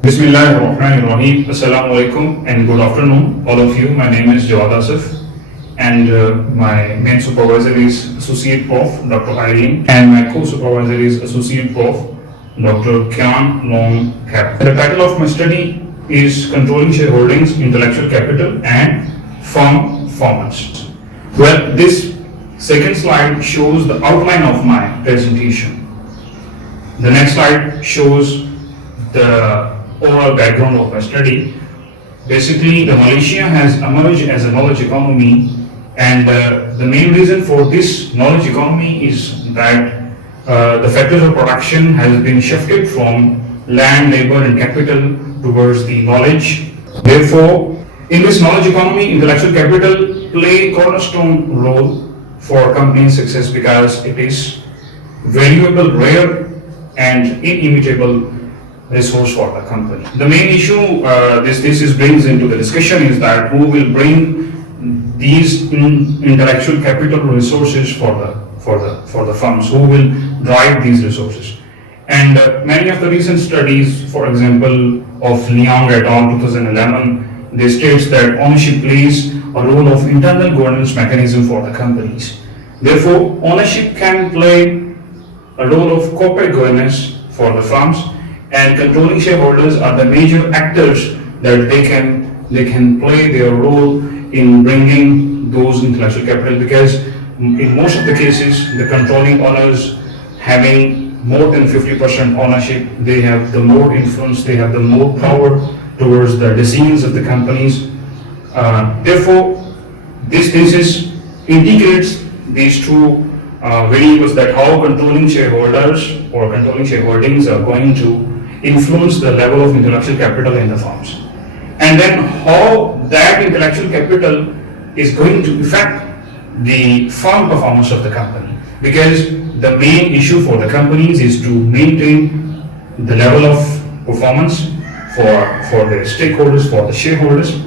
Bismillahirrahmanirrahim. Assalamu alaikum and good afternoon, all of you. My name is Jawad ASIF, and my main supervisor is Associate Prof. Dr. Irene, and my co-supervisor is Associate Prof. Dr. Kyan Long Cap. The title of my study is Controlling Shareholdings, Intellectual Capital and Firm Performance. Well, this second slide shows the outline of my presentation. The next slide shows the overall background of my study. Basically, the Malaysia has emerged as a knowledge economy, and the main reason for this knowledge economy is that the factors of production has been shifted from land, labor and capital towards the knowledge. Therefore, in this knowledge economy, intellectual capital play a cornerstone role for company success because it is valuable, rare and inimitable resource for the company. The main issue this thesis brings into the discussion is that who will bring these intellectual capital resources for the firms, who will drive these resources. And many of the recent studies, for example, of Leong et al. 2011, they states that ownership plays a role of internal governance mechanism for the companies. Therefore, ownership can play a role of corporate governance for the firms, and controlling shareholders are the major actors that they can play their role in bringing those intellectual capital, because in most of the cases the controlling owners having more than 50% ownership, they have the more influence, they have the more power towards the decisions of the companies. Therefore, this thesis integrates these two variables, that how controlling shareholders or controlling shareholdings are going to influence the level of intellectual capital in the firms, and then how that intellectual capital is going to affect the firm performance of the company, because the main issue for the companies is to maintain the level of performance for their stakeholders, for the shareholders.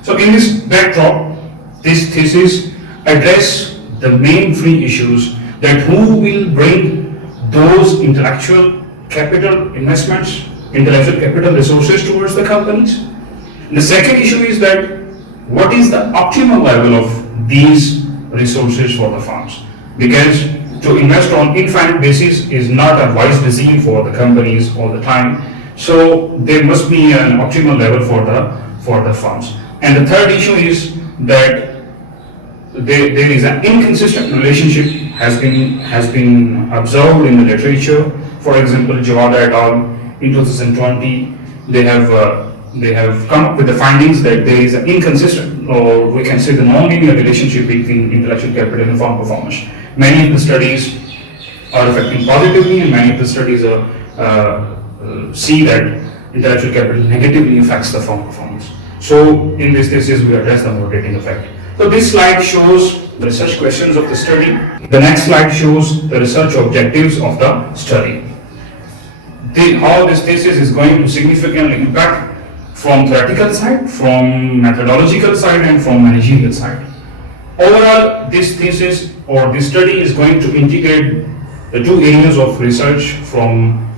So in this backdrop, this thesis address the main three issues, that who will bring those intellectual capital investments, intellectual capital resources towards the companies. The second issue is that what is the optimal level of these resources for the firms, because to invest on infinite basis is not a wise decision for the companies all the time. So there must be an optimal level for the firms. And the third issue is that there is an inconsistent relationship has been observed in the literature. For example, Jawad et al. In 2020, they have come up with the findings that there is an inconsistent, or we can say the non-linear relationship between intellectual capital and firm performance. Many of the studies are affecting positively, and many of the studies see that intellectual capital negatively affects the firm performance. So in this thesis, we address the rotating effect. So this slide shows the research questions of the study. The next slide shows the research objectives of the study. How this thesis is going to significantly impact from theoretical side, from methodological side, and from managerial side. Overall, this thesis or this study is going to integrate the two areas of research from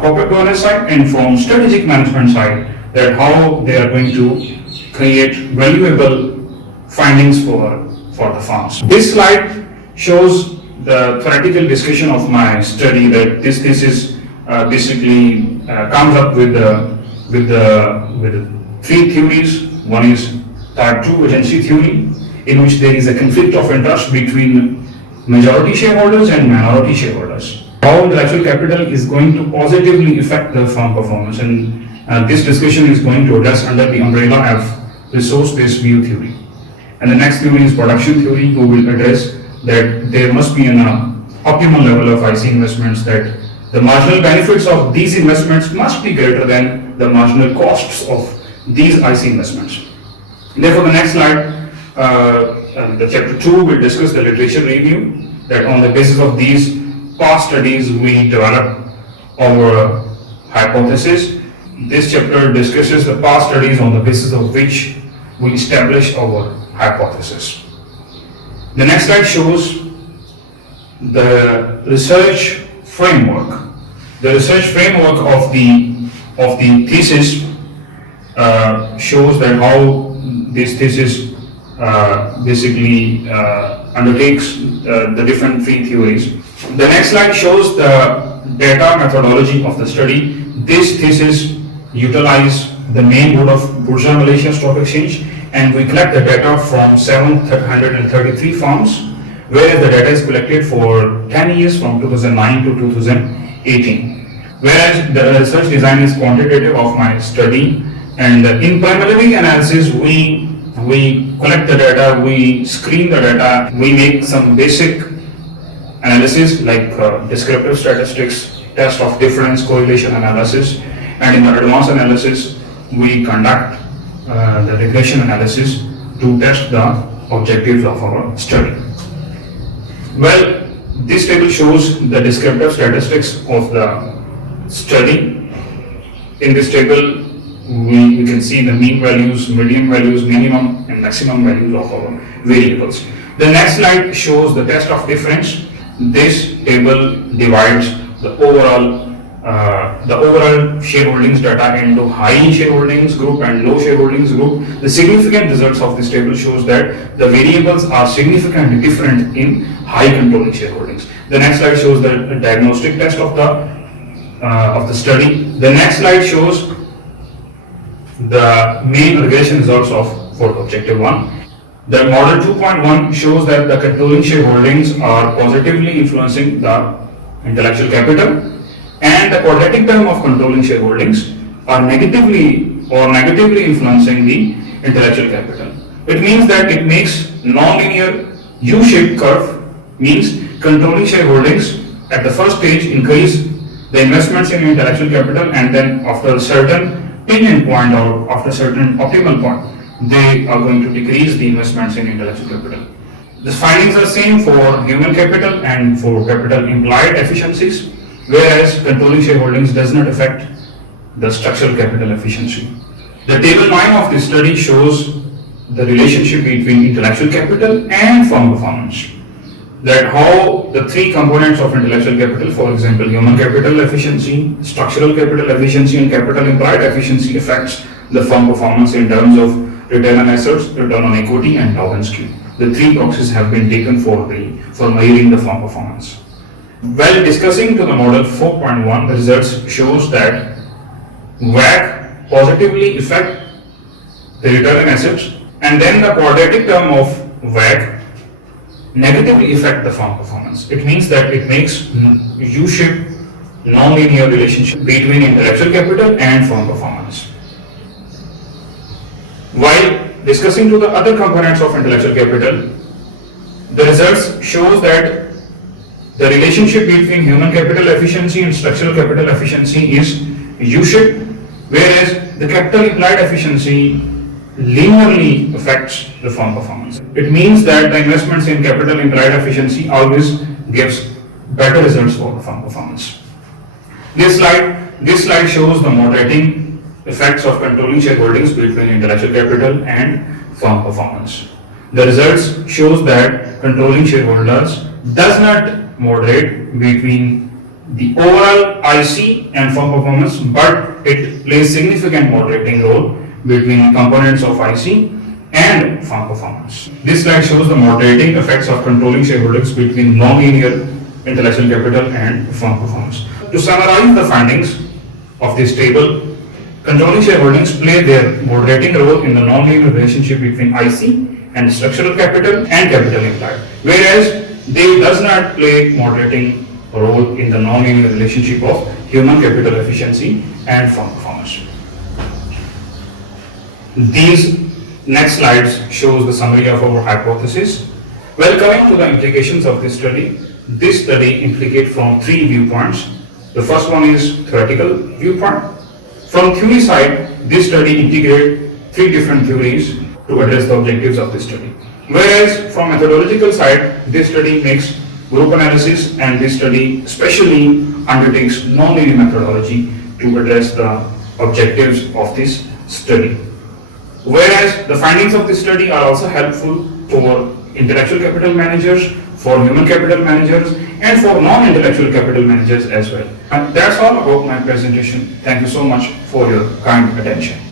corporate governance side and from strategic management side, that how they are going to create valuable findings for the firms. This slide shows the theoretical discussion of my study, that this thesis basically comes up with three theories. One is type 2 agency theory, in which there is a conflict of interest between majority shareholders and minority shareholders. How intellectual capital is going to positively affect the firm performance, and this discussion is going to address under the umbrella of resource-based view theory. And the next theory is production theory, who will address that there must be an optimal level of IC investments, that the marginal benefits of these investments must be greater than the marginal costs of these IC investments. Therefore, the next slide, the chapter 2 will discuss the literature review, that on the basis of these past studies we develop our hypothesis. This chapter discusses the past studies on the basis of which we establish our hypothesis. The next slide shows the research framework. The research framework of the of the thesis shows that how this thesis basically undertakes the different field theories. The next slide shows the data methodology of the study. This thesis utilizes the main board of Bursa Malaysia Stock Exchange, and we collect the data from 733 firms, whereas the data is collected for 10 years from 2009 to 2018. Whereas the research design is quantitative of my study, and in preliminary analysis we collect the data, we screen the data, we make some basic analysis like descriptive statistics, test of difference, correlation analysis, and in the advanced analysis we conduct the regression analysis to test the objectives of our study. Well, this table shows the descriptive statistics of the study. In this table we can see the mean values, median values, minimum and maximum values of our variables. The next slide shows the test of difference. This table divides the overall shareholdings data into high shareholdings group and low shareholdings group. The significant results of this table shows that the variables are significantly different in high controlling shareholdings. The next slide shows the diagnostic test of the study. The next slide shows the main regression results for objective 1. The model 2.1 shows that the controlling shareholdings are positively influencing the intellectual capital, and the quadratic term of controlling shareholdings are negatively influencing the intellectual capital. It means that it makes non-linear U-shaped curve, means controlling shareholdings at the first stage increase the investments in intellectual capital, and then after a certain pinning point or after a certain optimal point, they are going to decrease the investments in intellectual capital. The findings are same for human capital and for capital implied efficiencies, whereas controlling shareholdings does not affect the structural capital efficiency. The table 9 of this study shows the relationship between intellectual capital and firm performance. That how the three components of intellectual capital, for example, human capital efficiency, structural capital efficiency, and capital implied efficiency affects the firm performance in terms of return on assets, return on equity, and Tobin's Q. The three proxies have been taken for measuring the firm performance. While discussing to the model 4.1, the results shows that WACC positively affect the return on assets, and then the quadratic term of WACC negatively affect the firm performance. It means that it makes U-shaped non-linear relationship between intellectual capital and firm performance. While discussing to the other components of intellectual capital, the results shows that the relationship between human capital efficiency and structural capital efficiency is U-shaped, whereas the capital implied efficiency linearly affects the firm performance. It means that the investments in capital implied efficiency always gives better results for the firm performance. This slide shows the moderating effects of controlling shareholdings between intellectual capital and firm performance. The results shows that controlling shareholders does not moderate between the overall IC and firm performance, but it plays significant moderating role between components of IC and firm performance. This slide shows the moderating effects of controlling shareholdings between non-linear intellectual capital and firm performance. To summarize the findings of this table, controlling shareholdings play their moderating role in the non-linear relationship between IC and structural capital and capital implied, whereas they does not play moderating role in the non-linear relationship of human capital efficiency and firm performance. These next slides shows the summary of our hypothesis. Well, coming to the implications of this study implicate from three viewpoints. The first one is theoretical viewpoint. From theory side, this study integrates three different theories to address the objectives of this study. Whereas from methodological side, this study makes group analysis, and this study specially undertakes non-linear methodology to address the objectives of this study. Whereas the findings of this study are also helpful for intellectual capital managers, for human capital managers, and for non-intellectual capital managers as well. And that's all about my presentation. Thank you so much for your kind attention.